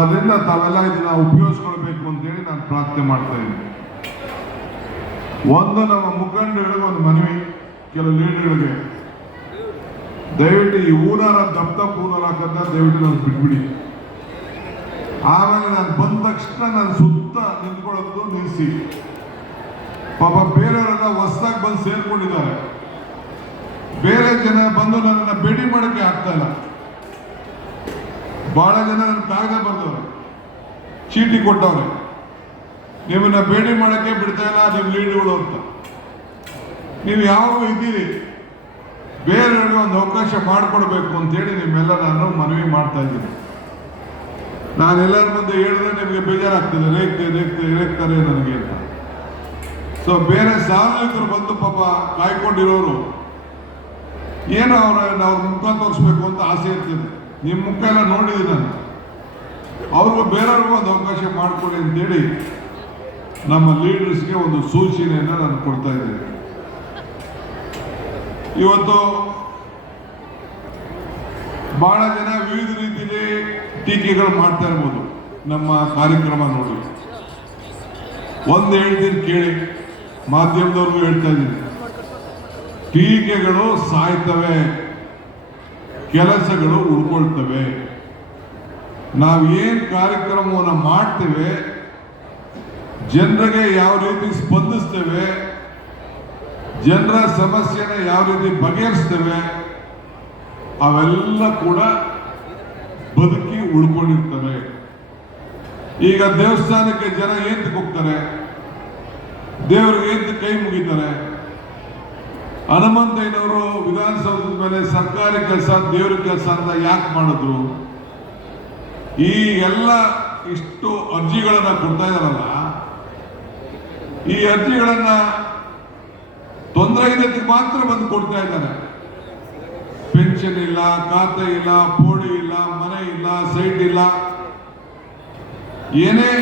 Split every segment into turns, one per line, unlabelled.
ಅದರಿಂದ ತಾವೆಲ್ಲ ಇದನ್ನ ಉಪಯೋಗಿಸ್ಕೊಳ್ಬೇಕು ಅಂತೇಳಿ ನಾನು ಪ್ರಾರ್ಥನೆ ಮಾಡ್ತಾ ಇದ್ದೀನಿ. ಒಂದು ನಮ್ಮ ಮುಖಂಡಗಳಿಗೆ ಒಂದು ಮನವಿ, ಕೆಲವು ಲೀಡರ್ಗಳಿಗೆ. ದಯವಿಟ್ಟು ಈ ಊರಾರ ದಪ್ಪ ಹಾಕಂತ ದಯವಿಟ್ಟು ನಾನು ಬಿಟ್ಬಿಡಿ. ಆಮೇಲೆ ನಾನು ಬಂದ ತಕ್ಷಣ ನಾನು ಸುತ್ತ ನಿಂತ್ಕೊಳ್ಳೋದು ನಿಲ್ಲಿಸಿ. ಪಾಪ ಬೇರೆಯವರೆಲ್ಲ ಹೊಸದಾಗಿ ಬಂದು ಸೇರ್ಕೊಂಡಿದ್ದಾರೆ. ಬೇರೆ ಜನ ಬಂದು ನನ್ನನ್ನು ಭೇಟಿ ಮಾಡೋಕ್ಕೆ ಆಗ್ತಾ ಇಲ್ಲ. ಬಹಳ ಜನ ನನ್ನ ತಾಗ ಬರ್ದವ್ರೆ ಚೀಟಿ ಕೊಟ್ಟವ್ರೆ. ನಿಮ್ಮನ್ನ ಭೇಟಿ ಮಾಡಕ್ಕೆ ಬಿಡ್ತಾ ಇಲ್ಲ ನಿಮ್ಮ ಲೀಡ್ಗಳು ಅಂತ. ನೀವು ಯಾವಾಗ ಇದ್ದೀರಿ. ಬೇರೆಯವ್ರಿಗೆ ಒಂದು ಅವಕಾಶ ಮಾಡಿಕೊಡ್ಬೇಕು ಅಂತೇಳಿ ನಿಮ್ಮೆಲ್ಲ ನಾನು ಮನವಿ ಮಾಡ್ತಾ ಇದ್ದೀನಿ. ನಾನೆಲ್ಲರ ಮುಂದೆ ಹೇಳಿದ್ರೆ ನಿಮಗೆ ಬೇಜಾರಾಗ್ತದೆ, ರೇಗ್ತೆ ರೇಗ್ತೆ, ರೇಗ್ತಾರೆ ನನಗೆ ಅಂತ. ಸೊ ಬೇರೆ ಸಾರ್ವಜನಿಕರು ಬಂದು ಪಾಪ ಕಾಯ್ಕೊಂಡಿರೋರು, ಏನು ಅವರ ಅವ್ರ ಮುಖ ತೋರಿಸ್ಬೇಕು ಅಂತ ಆಸೆ ಇರ್ತದೆ. ನಿಮ್ಮ ಮುಖ ಎಲ್ಲ ನೋಡಿದ್ದೀನಿ ನಾನು ಅವ್ರಿಗೂ ಬೇರೆಯವ್ರಿಗೂ ಒಂದು ಅವಕಾಶ ಮಾಡಿಕೊಡಿ ಅಂತೇಳಿ ನಮ್ಮ ಲೀಡರ್ಸ್ಗೆ ಒಂದು ಸೂಚನೆಯನ್ನು ನಾನು ಕೊಡ್ತಾ ಇದ್ದೇನೆ. ಇವತ್ತು ಬಹಳ ಜನ ವಿವಿಧ ರೀತಿಯಲ್ಲಿ ಟೀಕೆಗಳು ಮಾಡ್ತಾ ಇರ್ಬೋದು. ನಮ್ಮ ಕಾರ್ಯಕ್ರಮ ನೋಡಿ. ಒಂದು ಹೇಳ್ತೀನಿ ಕೇಳಿ. ಮಾಧ್ಯಮದವ್ರಿಗೂ ಹೇಳ್ತಾ ಇದ್ದೀನಿ. ಟೀಕೆಗಳು ಸಾಯ್ತವೆ. ಕೆಲಸಗಳು ಉಳ್ಕೊಳ್ತವೆ. ನಾವು ಏನು ಕಾರ್ಯಕ್ರಮವನ್ನು ಮಾಡ್ತೇವೆ, ಜನರಿಗೆ ಯಾವ ರೀತಿ ಸ್ಪಂದಿಸ್ತೇವೆ, ಜನರ ಸಮಸ್ಯೆನ ಯಾವ ರೀತಿ ಬಗೆಹರಿಸ್ತೇವೆ, ಅವೆಲ್ಲ ಕೂಡ ಬದುಕಿ ಉಳ್ಕೊಂಡಿರ್ತವೆ. ಈಗ ದೇವಸ್ಥಾನಕ್ಕೆ ಜನ ಏಂತಕ್ಕೆ ಹೋಗ್ತಾರೆ? ದೇವ್ರಿಗೆ ಏಂತ ಕೈ ಮುಗಿತಾರೆ? ಹನುಮಂತಯ್ಯನವರು ವಿಧಾನಸೌಧದ ಮೇಲೆ ಸರ್ಕಾರಿ ಕೆಲಸ, ದೇವ್ರ ಕೆಲಸ ಅಂತ ಯಾಕೆ ಮಾಡಿದ್ರು? ಈ ಎಲ್ಲ ಇಷ್ಟು ಅರ್ಜಿಗಳನ್ನ ಕೊಡ್ತಾ ಇದಾರಲ್ಲ ಈ ಅರ್ಜಿಗಳನ್ನ ತೊಂದರೆ ಇದಕ್ಕೆ ಮಾತ್ರ ಬಂದು ಕೊಡ್ತಾ ಇದ್ದಾರೆ. ಪೆನ್ಷನ್ ಇಲ್ಲ, ಖಾತೆ ಇಲ್ಲ ಪೋಡಿ ಇಲ್ಲ, ಮನೆ ಇಲ್ಲ, ಸೈಟ್ ಇಲ್ಲ. ಏನೇ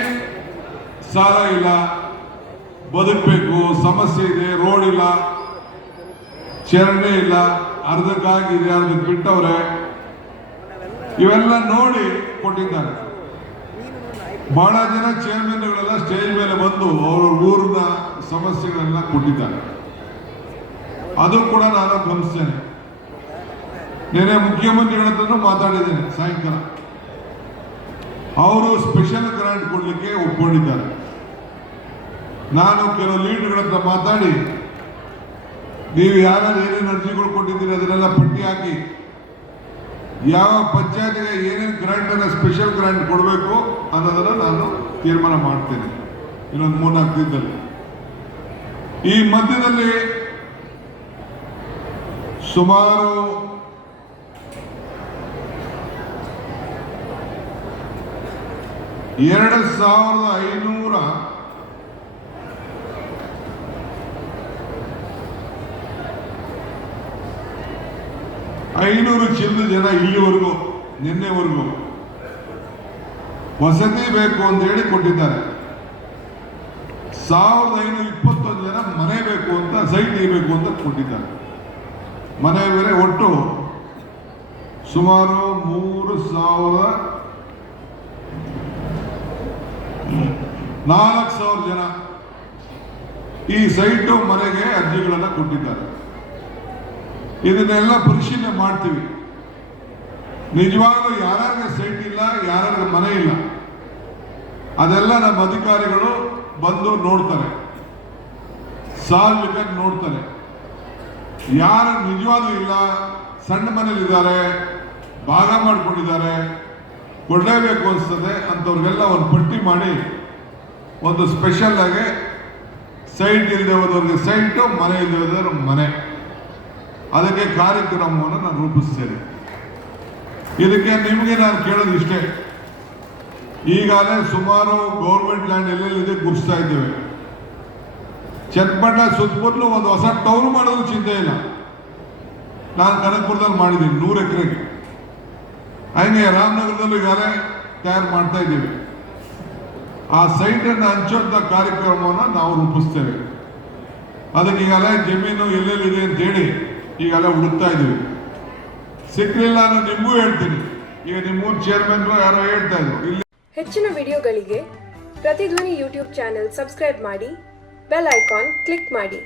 ಸಾಲ ಇಲ್ಲ, ಬದುಕಬೇಕು, ಸಮಸ್ಯೆ ಇದೆ, ರೋಡ್ ಇಲ್ಲ. ಚರಂಡಿ ಇಲ್ಲ ಅರ್ಧಕ್ಕಾಗಿದೆ ಅರ್ಧಕ್ಕೆ ಬಿಟ್ಟವ್ರೆ ಇವೆಲ್ಲ ನೋಡಿ ಕೊಟ್ಟಿದ್ದಾರೆ. ಬಹಳ ಜನ ಚೇರ್ಮನ್ಗಳೆಲ್ಲ ಸ್ಟೇಜ್ ಮೇಲೆ ಬಂದು ಅವರ ಊರಿನ ಸಮಸ್ಯೆಗಳೆಲ್ಲ ಕೊಟ್ಟಿದ್ದಾರೆ. ಅದು ಕೂಡ ನಾನು ಗಮನಿಸ್ತೇನೆ. ನೆನೆ ಮುಖ್ಯಮಂತ್ರಿಗಳ ಹತ್ರನೂ ಮಾತಾಡಿದ್ದೇನೆ ಸಾಯಂಕಾಲ. ಅವರು ಸ್ಪೆಷಲ್ ಗ್ರಾಂಟ್ ಕೊಡಲಿಕ್ಕೆ ಒಪ್ಕೊಂಡಿದ್ದಾರೆ. ನಾನು ಕೆಲವು ಲೀಡ್ಗಳ ಹತ್ರ ಮಾತಾಡಿ ನೀವು ಯಾರು ಏನೇನು ಅರ್ಜಿಗಳು ಕೊಟ್ಟಿದ್ದೀರಿ ಅದನ್ನೆಲ್ಲ ಪಟ್ಟಿ ಹಾಕಿ. ಯಾವ ಪಂಚಾಯತ್ಗೆ ಏನೇನು ಗ್ರಾಂಟ್ ಅನ್ನ ಸ್ಪೆಷಲ್ ಗ್ರಾಂಟ್ ಕೊಡಬೇಕು ಅನ್ನೋದನ್ನ ನಾನು ತೀರ್ಮಾನ ಮಾಡ್ತೇನೆ. ಇನ್ನೊಂದು ಮೂರ್ನಾಲ್ಕು ದಿನದಲ್ಲಿ. ಈ ಮಧ್ಯದಲ್ಲಿ ಸುಮಾರು ಎರಡು ಸಾವಿರದ ಐನೂರ ಐನೂರು ಚಿಲ್ಲದ ಜನ ಇಲ್ಲಿವರೆಗೂ, ನಿನ್ನೆವರೆಗೂ. ವಸತಿ ಬೇಕು ಅಂತ ಹೇಳಿ ಕೊಟ್ಟಿದ್ದಾರೆ. ಸಾವಿರದ ಐನೂರ ಇಪ್ಪತ್ತೊಂದು ಜನ ಮನೆ ಬೇಕು ಅಂತ ಸೈಟ್ ಬೇಕು ಅಂತ ಕೊಟ್ಟಿದ್ದಾರೆ. ಮನೆ ಬೇರೆ ಒಟ್ಟು ಸುಮಾರು ಮೂರು ಸಾವಿರದ ನಾಲ್ಕು ಸಾವಿರ ಜನ ಈ ಸೈಟು ಮನೆಗೆ ಅರ್ಜಿಗಳನ್ನು ಕೊಟ್ಟಿದ್ದಾರೆ. ಇದನ್ನೆಲ್ಲ ಪರಿಶೀಲನೆ ಮಾಡ್ತೀವಿ. ನಿಜವಾಗ್ಲೂ ಯಾರ್ಯಾರಿಗೆ ಸೈಟ್ ಇಲ್ಲ ಯಾರ್ಯಾರಿಗೆ ಮನೆ ಇಲ್ಲ. ಅದೆಲ್ಲ ನಮ್ಮ ಅಧಿಕಾರಿಗಳು ಬಂದು ನೋಡ್ತಾರೆ. ಸಾರ್ವಜನಿಕ ನೋಡ್ತಾರೆ. ಯಾರು ನಿಜವಾಗ್ಲೂ ಇಲ್ಲ, ಸಣ್ಣ ಮನೇಲಿದ್ದಾರೆ ಭಾಗ ಮಾಡಿಕೊಂಡಿದ್ದಾರೆ, ಕೊಡಲೇಬೇಕು ಅನಿಸ್ತದೆ ಅಂಥವ್ರಿಗೆಲ್ಲ ಒಂದು ಪಟ್ಟಿ ಮಾಡಿ ಒಂದು ಸ್ಪೆಷಲ್ ಆಗಿ ಸೈಟ್ ಇಲ್ಲದೆ ಹೋದವ್ರಿಗೆ ಸೈಟು, ಮನೆ ಇಲ್ಲದೆ ಹೋದವ್ರ ಮನೆ. ಅದಕ್ಕೆ ಕಾರ್ಯಕ್ರಮವನ್ನು ನಾನು ರೂಪಿಸ್ತೇನೆ ಇದಕ್ಕೆ ನಿಮಗೆ ನಾನು ಕೇಳೋದು ಇಷ್ಟೇ. ಈಗಾಗಲೇ ಸುಮಾರು ಗೌರ್ಮೆಂಟ್ ಲ್ಯಾಂಡ್ ಎಲ್ಲೆಲ್ಲಿದೆ ಗುರುಸ್ತಾ ಇದ್ದೇವೆ. ಚನ್ನಪಟ್ಟ ಸುತ್ತಮುತ್ತಲು ಒಂದು ಹೊಸ ಟೌನ್ ಮಾಡೋದು ಚಿಂತೆ ಇಲ್ಲ. ನಾನು ಕನಕಪುರದಲ್ಲಿ ಮಾಡಿದ್ದೀನಿ, ನೂರು ಎಕರೆಗೆ. ಹಂಗೆ ರಾಮನಗರದಲ್ಲೂ ಈಗಾಗಲೇ ತಯಾರು ಮಾಡ್ತಾ ಇದ್ದೀವಿ. ಆ ಸೈಟನ್ನು ಹಂಚುವಂಥ ಕಾರ್ಯಕ್ರಮವನ್ನು ನಾವು ರೂಪಿಸ್ತೇವೆ. ಅದಕ್ಕೆ ಈಗಾಗಲೇ ಜಮೀನು ಎಲ್ಲೆಲ್ಲಿದೆ ಅಂತ ಹೇಳಿ ಈಗಾಗಲೇ ಹುಡುಕ್ತಾ ಇದ್ದೀವಿ. ಸಿಕ್ಕಲಿಲ್ಲ ನಾನು ನಿಮಗೂ ಹೇಳ್ತೀನಿ. ಈಗ ನಿಮ್ಮ ಚೇರ್ಮನ್ ಯಾರೋ ಹೇಳ್ತಾ ಇದ್ರು.
ಹೆಚ್ಚಿನ ವಿಡಿಯೋಗಳಿಗೆ ಪ್ರತಿಧ್ವನಿ ಯೂಟ್ಯೂಬ್ ಚಾನೆಲ್ ಸಬ್ಸ್ಕ್ರೈಬ್ ಮಾಡಿ ಬೆಲ್ ಐಕಾನ್ ಕ್ಲಿಕ್ ಮಾಡಿ.